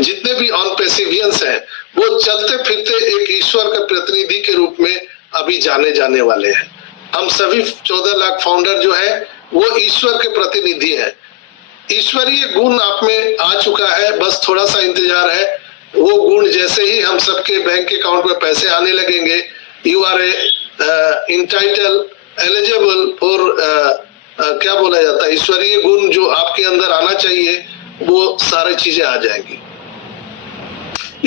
जितने भी ऑन पेसिवियंस हैं वो चलते फिरते एक ईश्वर के प्रतिनिधि के रूप में अभी जाने जाने वाले हैं। हम सभी 14 लाख फाउंडर जो है वो ईश्वर के प्रतिनिधि हैं। ईश्वरीय गुण आप में आ चुका है, बस थोड़ा सा इंतजार है। वो गुण जैसे ही हम सबके बैंक अकाउंट में पैसे आने लगेंगे, you are entitle eligible for क्या बोला जाता है, ईश्वरीय गुण जो आपके अंदर आना चाहिए वो सारी चीजें आ जाएंगी।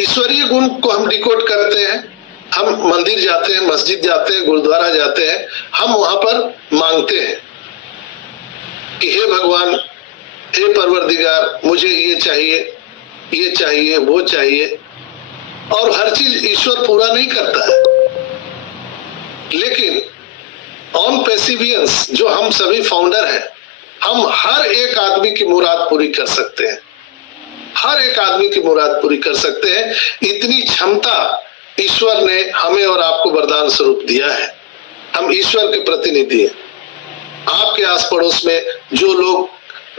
ईश्वरीय गुण को हम डिकोड करते हैं, हम मंदिर जाते हैं, मस्जिद जाते हैं, गुरुद्वारा जाते हैं, हम वहां पर मांगते हैं कि हे भगवान, हे परवरदिगार, मुझे ये चाहिए, ये चाहिए, वो चाहिए, और हर चीज ईश्वर पूरा नहीं करता है। लेकिन ऑन पेसिवियंस जो हम सभी फाउंडर हैं, हम हर एक आदमी की मुराद पूरी कर सकते हैं, हर एक आदमी की मुराद पूरी कर सकते हैं। इतनी क्षमता ईश्वर ने हमें और आपको वरदान स्वरूप दिया है। हम ईश्वर के प्रतिनिधि हैं। आपके आस पड़ोस में जो लोग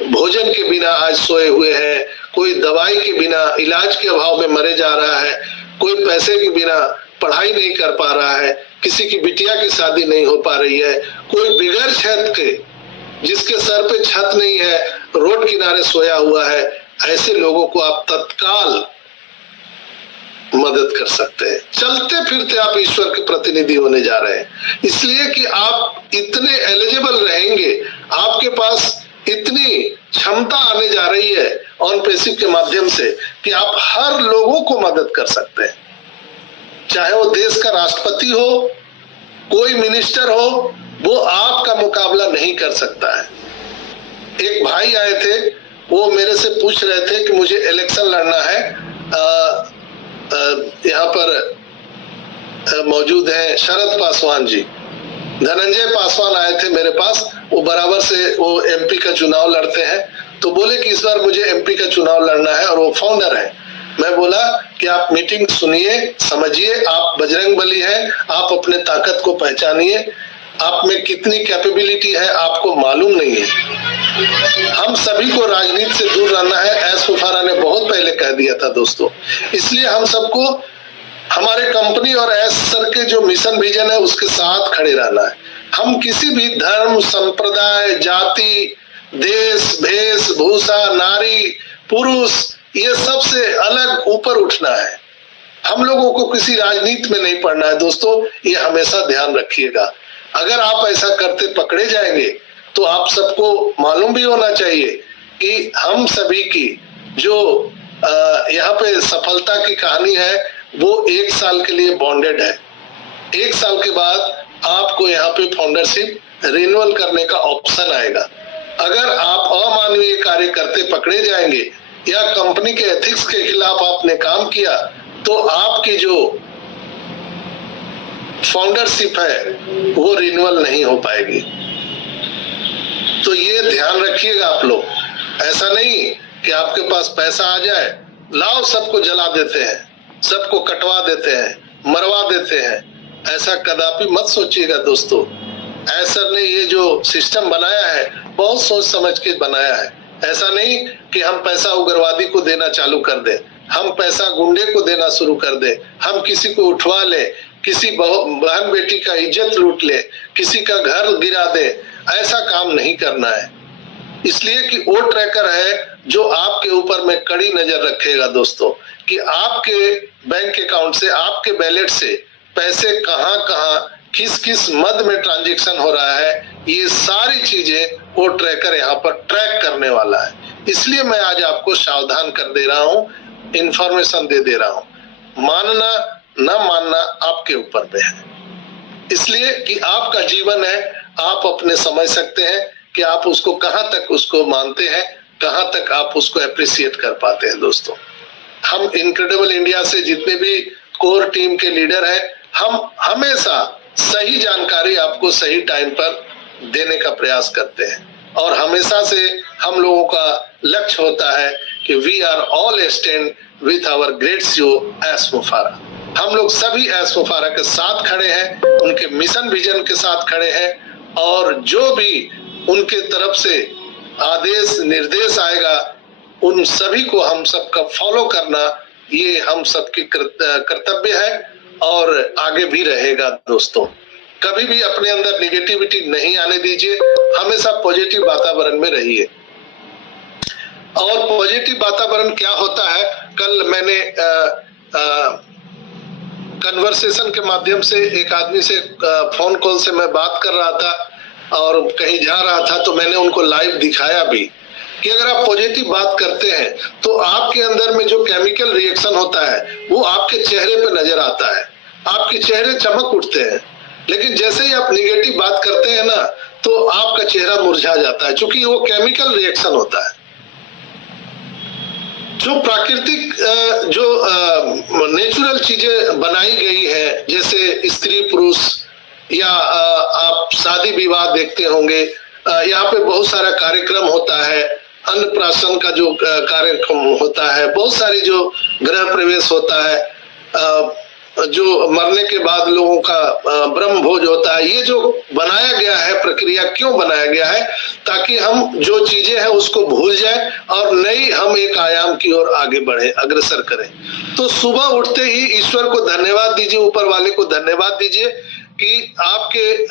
भोजन के बिना आज सोए हुए हैं, कोई दवाई के बिना इलाज के अभाव में मरे जा रहा है, कोई पैसे के बिना पढ़ाई नहीं कर पा रहा है, किसी की बिटिया की शादी नहीं हो पा रही है, कोई बिगैर छत के, जिसके सर पे छत नहीं है, रोड किनारे सोया हुआ है, ऐसे लोगों को आप तत्काल मदद कर सकते हैं। चलते फिरते आप ईश्वर के प्रतिनिधि होने जा रहे हैं, इसलिए कि आप इतने एलिजिबल रहेंगे, आपके पास इतनी क्षमता आने जा रही है ऑन पेसिव के माध्यम से कि आप हर लोगों को मदद कर सकते हैं। चाहे वो देश का राष्ट्रपति हो, कोई मिनिस्टर हो, वो आपका मुकाबला नहीं कर सकता है। एक भाई आए थे, वो मेरे से पूछ रहे थे कि मुझे इलेक्शन लड़ना है। यहाँ पर मौजूद है शरद पासवान जी, धनंजय पासवान आए थे मेरे पास, वो बराबर से वो एमपी का चुनाव लड़ते हैं, तो बोले कि इस बार मुझे एमपी का चुनाव लड़ना है, और वो फाउंडर है। मैं बोला कि आप मीटिंग सुनिए, समझिए, आप बजरंगबली हैं, आप अपने ताकत को पहचानिए, आप में कितनी कैपेबिलिटी है आपको मालूम नहीं है। हम सभी को राजनीति से दूर रहना है, एस मुफारा ने बहुत पहले कह दिया था दोस्तों। इसलिए हम सबको हमारे कंपनी और एस सर के जो मिशन विजन है उसके साथ खड़े रहना है। हम किसी भी धर्म, संप्रदाय, जाति, देश, भेष, भूषा, नारी, पुरुष, ये सबसे अलग ऊपर उठना है। हम लोगों को किसी राजनीति में नहीं पड़ना है दोस्तों, ये हमेशा ध्यान रखिएगा। अगर आप ऐसा करते पकड़े जाएंगे तो आप सबको मालूम भी होना चाहिए कि हम सभी की जो यहाँ पे सफलता की कहानी है वो 1 साल के लिए बॉन्डेड है। 1 साल के बाद आपको यहाँ पे फाउंडरशिप रिन्यूअल करने का ऑप्शन आएगा। अगर आप अमानवीय कार्य करते पकड़े जाएंगे या कंपनी के एथिक्स के खिलाफ आपने काम किया तो आपकी जो फाउंडरशिप है वो रिन्यूअल नहीं हो पाएगी। तो ये ध्यान रखिएगा आप लोग। ऐसा नहीं कि आपके पास पैसा आ जाए, लाओ सबको जला देते हैं, सबको कटवा देते हैं, मरवा देते हैं। ऐसा कदापि मत सोचिएगा दोस्तों। ऐसा नहीं, ये जो सिस्टम बनाया है बहुत सोच समझ के बनाया है। ऐसा नहीं कि हम पैसा उग्रवादी को देना चालू कर दे, हम पैसा गुंडे को देना शुरू कर दे, हम किसी को उठवा ले, किसी बहन बेटी का इज्जत लूट ले, किसी का घर गिरा दे। ऐसा काम नहीं करना है। इसलिए कि वो ट्रैकर है जो आपके ऊपर में कड़ी नजर रखेगा दोस्तों कि आपके बैंक अकाउंट से, आपके बैलेट से पैसे कहां कहां, किस किस मद में ट्रांजैक्शन हो रहा है, ये सारी चीजें वो ट्रैकर यहाँ पर ट्रैक करने वाला है। इसलिए मैं आज आपको सावधान कर दे रहा हूँ, इंफॉर्मेशन दे दे रहा हूँ। मानना न मानना आपके ऊपर में है। इसलिए कि आपका जीवन है, आप अपने समझ सकते हैं कि आप उसको कहां तक उसको मानते हैं, कहां तक आप उसको अप्रिशिएट कर पाते हैं दोस्तों। हम इनक्रेडिबल इंडिया से जितने भी कोर टीम के लीडर हैं, हम हमेशा सही जानकारी आपको सही टाइम पर देने का प्रयास करते हैं और हमेशा से हम लोगों का लक्ष्य होता है कि we are all stand with our great CEO एस मुफारा। हम लोग सभी एस मुफारा के साथ खड़े हैं, उनके मिशन विजन के साथ खड़े हैं और जो भी उनके तरफ से आदेश निर्देश आएगा उन सभी को हम सबका फॉलो करना ये हम सबकी कर्तव्य है और आगे भी रहेगा दोस्तों। कभी भी अपने अंदर निगेटिविटी नहीं आने दीजिए, हमेशा पॉजिटिव वातावरण में रहिए। और पॉजिटिव वातावरण क्या होता है, कल मैंने कन्वर्सेशन के माध्यम से एक आदमी से फोन कॉल से मैं बात कर रहा था और कहीं जा रहा था, तो मैंने उनको लाइव दिखाया भी कि अगर आप पॉजिटिव बात करते हैं तो आपके अंदर में जो केमिकल रिएक्शन होता है वो आपके चेहरे पे नजर आता है, आपके चेहरे चमक उठते हैं। लेकिन जैसे ही आप निगेटिव बात करते हैं ना, तो आपका चेहरा मुरझा जाता है, क्योंकि वो केमिकल रिएक्शन होता है। जो प्राकृतिक जो नेचुरल चीजें बनाई गई है, जैसे स्त्री पुरुष या आप शादी विवाह देखते होंगे, यहाँ पे बहुत सारा कार्यक्रम होता है, अन्नप्राशन का जो कार्यक्रम होता है, बहुत सारी जो गृह प्रवेश होता है, जो मरने के बाद लोगों का ब्रह्म भोज होता है, ये जो बनाया गया है प्रक्रिया क्यों बनाया गया है, ताकि हम जो चीजें हैं उसको भूल जाए और नई हम एक आयाम की ओर आगे बढ़े, अग्रसर करें। तो सुबह उठते ही ईश्वर को धन्यवाद दीजिए, ऊपर वाले को धन्यवाद दीजिए कि आपके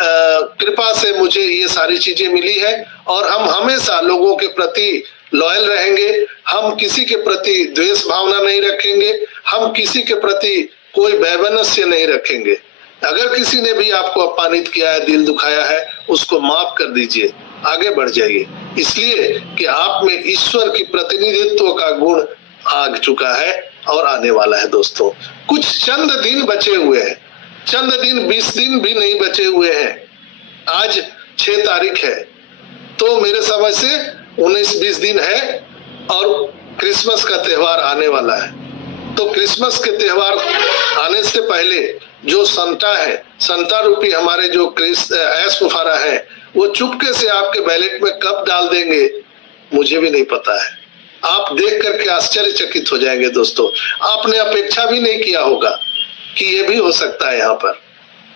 कृपा से मुझे ये सारी चीजें मिली है और हम हमेशा लोगों के प्रति लॉयल रहेंगे, हम किसी के प्रति द्वेष भावना नहीं रखेंगे, हम किसी के प्रति कोई वैमनस्य नहीं रखेंगे। अगर किसी ने भी आपको अपमानित किया है, दिल दुखाया है, उसको माफ कर दीजिए, आगे बढ़ जाइए, इसलिए कि आप में ईश्वर की प्रतिनिधित्व का गुण आ चुका है और आने वाला है। दोस्तों, कुछ चंद दिन बचे हुए हैं, चंद दिन, 20 दिन भी नहीं बचे हुए हैं। आज 6 तारीख है, तो मेरे समझ से 19-20 दिन है और क्रिसमस का त्योहार आने वाला है। तो क्रिसमस के त्योहार आने से पहले जो संता है, संता रूपी हमारे जो ऐश मुफारा है, वो चुपके से आपके बैलेट में कब डाल देंगे मुझे भी नहीं पता है। आप देख करके आश्चर्यचकित हो जाएंगे दोस्तों, आपने अपेक्षा भी नहीं किया होगा कि ये भी हो सकता है यहाँ पर।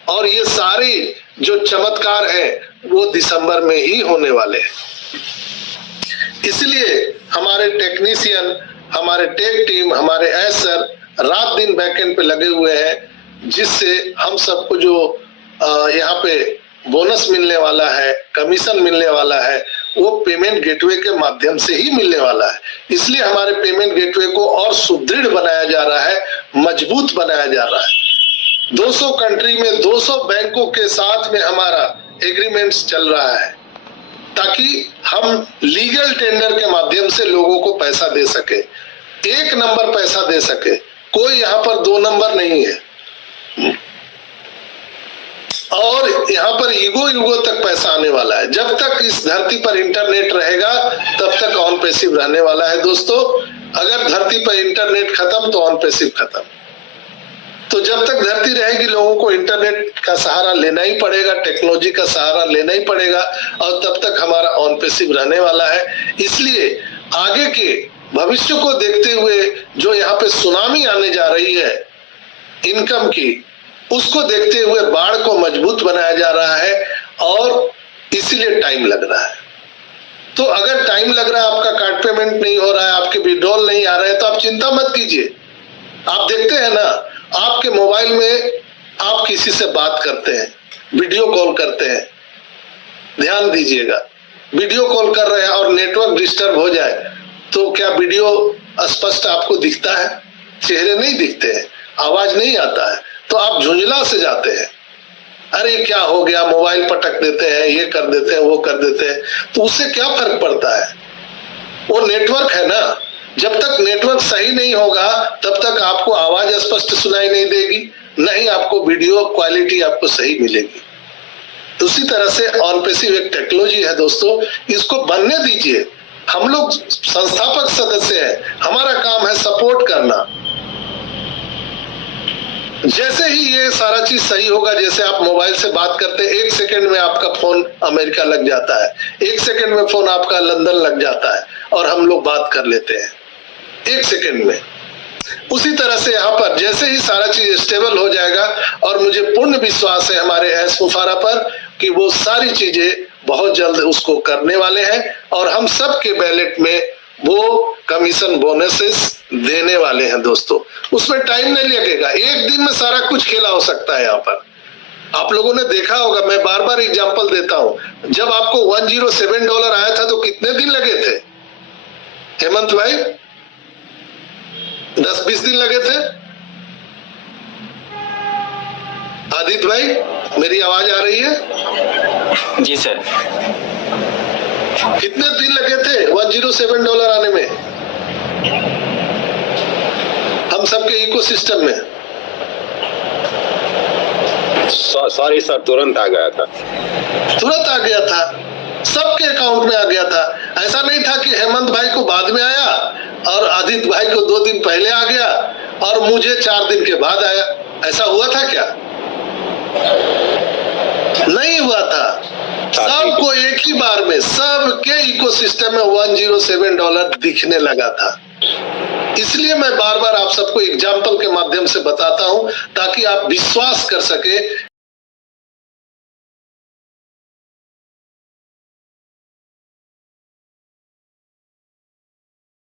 और ये सारे जो चमत्कार है वो दिसंबर में ही होने वाले हैं। इसलिए हमारे टेक्नीशियन, हमारे टेक टीम, हमारे सर रात दिन बैकएंड पे लगे हुए हैं, जिससे हम सबको जो यहाँ पे बोनस मिलने वाला है, कमीशन मिलने वाला है, वो पेमेंट गेटवे के माध्यम से ही मिलने वाला है। इसलिए हमारे पेमेंट गेटवे को और सुदृढ़ बनाया जा रहा है, मजबूत बनाया जा रहा है। 200 कंट्री में 200 बैंकों के साथ में हमारा एग्रीमेंट्स चल रहा है, ताकि हम लीगल टेंडर के माध्यम से लोगों को पैसा दे सके, 1 नंबर पैसा दे सके, कोई यहाँ पर 2 नंबर नहीं है। और यहाँ पर युगों तक पैसा आने वाला है। जब तक इस धरती पर इंटरनेट रहेगा तब तक ऑन पैसिव रहने वाला है दोस्तों। अगर धरती पर इंटरनेट खत्म तो ऑन पैसिव खत्म। तो जब तक धरती रहेगी लोगों को इंटरनेट का सहारा लेना ही पड़ेगा, टेक्नोलॉजी का सहारा लेना ही पड़ेगा, और तब तक हमारा ऑन पैसिव रहने वाला है। इसलिए आगे के भविष्य को देखते हुए जो यहाँ पे सुनामी आने जा रही है इनकम की, उसको देखते हुए बाढ़ को मजबूत बनाया जा रहा है और इसीलिए टाइम लग रहा है। तो अगर टाइम लग रहा है, आपका कार्ड पेमेंट नहीं हो रहा है, आपके विड्रॉल नहीं आ रहा है, तो आप चिंता मत कीजिए। आप देखते हैं ना, आपके मोबाइल में आप किसी से बात करते हैं, वीडियो कॉल करते हैं, ध्यान दीजिएगा, वीडियो कॉल कर रहे हैं और नेटवर्क डिस्टर्ब हो जाए तो क्या वीडियो स्पष्ट आपको दिखता है? चेहरे नहीं दिखते हैं, आवाज नहीं आता है, तो आप झुंझला से जाते हैं, अरे क्या हो गया, मोबाइल पटक देते हैं, ये कर देते हैं, वो कर देते हैं। तो उससे क्या फर्क पड़ता है? वो नेटवर्क है ना, जब तक नेटवर्क सही नहीं होगा तब तक आपको आवाज स्पष्ट सुनाई नहीं देगी, नहीं आपको वीडियो क्वालिटी आपको सही मिलेगी। उसी तरह से ऑन पैसिव एक टेक्नोलॉजी है दोस्तों, इसको बनने दीजिए। हम लोग संस्थापक सदस्य हैं, हमारा काम है सपोर्ट करना। जैसे ही ये सारा चीज सही होगा, जैसे आप मोबाइल से बात करते हैं, 1 सेकंड में आपका फोन अमेरिका लग जाता है, 1 सेकंड में फोन आपका लंदन लग जाता है और हम लोग बात कर लेते हैं 1 सेकंड में। उसी तरह से यहाँ पर जैसे ही सारा चीज स्टेबल हो जाएगा, और मुझे पूर्ण विश्वास है हमारे ऐश मुफारा पर कि वो सारी चीजें बहुत जल्द उसको करने वाले हैं और हम सब के बैलेट में वो कमीशन बोनसेस देने वाले हैं दोस्तों। उसमें टाइम नहीं लगेगा, एक दिन में सारा कुछ खेला हो सकता है। यहाँ पर आप लोगों ने देखा होगा, मैं बार बार एग्जांपल देता हूं, जब आपको $107 आया था तो कितने दिन लगे थे हेमंत भाई? 10-20 दिन लगे थे। आदित्य भाई, मेरी आवाज आ रही है? जी सर। कितने दिन लगे थे $107 आने में हम सबके इकोसिस्टम में? सॉरी सर, तुरंत आ गया था। तुरंत आ गया था, सबके अकाउंट में आ गया था। ऐसा नहीं था कि हेमंत भाई को बाद में आया और आदित्य भाई को 2 दिन पहले आ गया और मुझे 4 दिन के बाद आया। ऐसा हुआ था क्या? नहीं हुआ था। सबको एक ही बार में, सबके इकोसिस्टम में $107 दिखने लगा था। इसलिए मैं बार बार आप सबको एग्जाम्पल के माध्यम से बताता हूं ताकि आप विश्वास कर सके